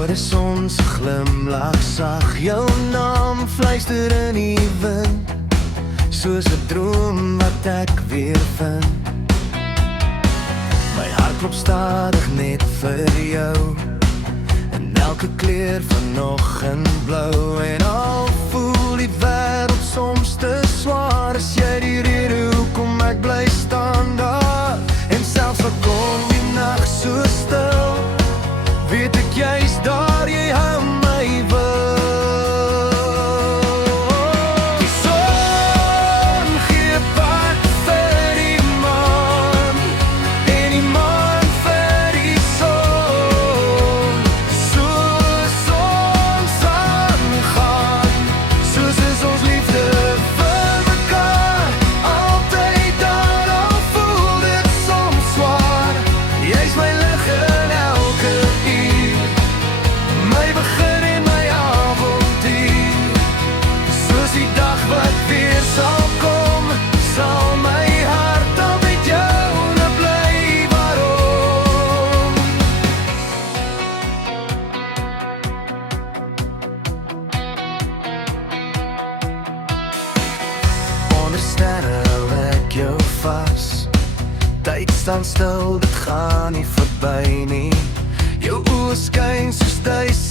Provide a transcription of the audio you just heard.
Voor is ons glimlach sag, jou naam fluister in die wind, soos 'n droom wat ek weer vind. My hart klop stadig net vir jou, in elke kleur van oggendblou. En al voel die wêreld soms te swaar, is jy die rede hoekom ek bly staan daar. En selfs al kom die nag so stil, weet ek jy's daar, jy hou my wil. Die son gee pad vir die maan, en die maan vir die son. Soos ons aangaan, soos is ons liefde vir mekaar, altyd daar, al voel dit soms swaar. Jy's my lig in elke uur, my begin en my avontuur. Soos die dag wat weer sal kom, sal my hart altyd joune bly. Waarom? Onder sterre hou ek jou vas, tyd staan stil, dit gaan nie verby nie. Jou oë skyn soos duisend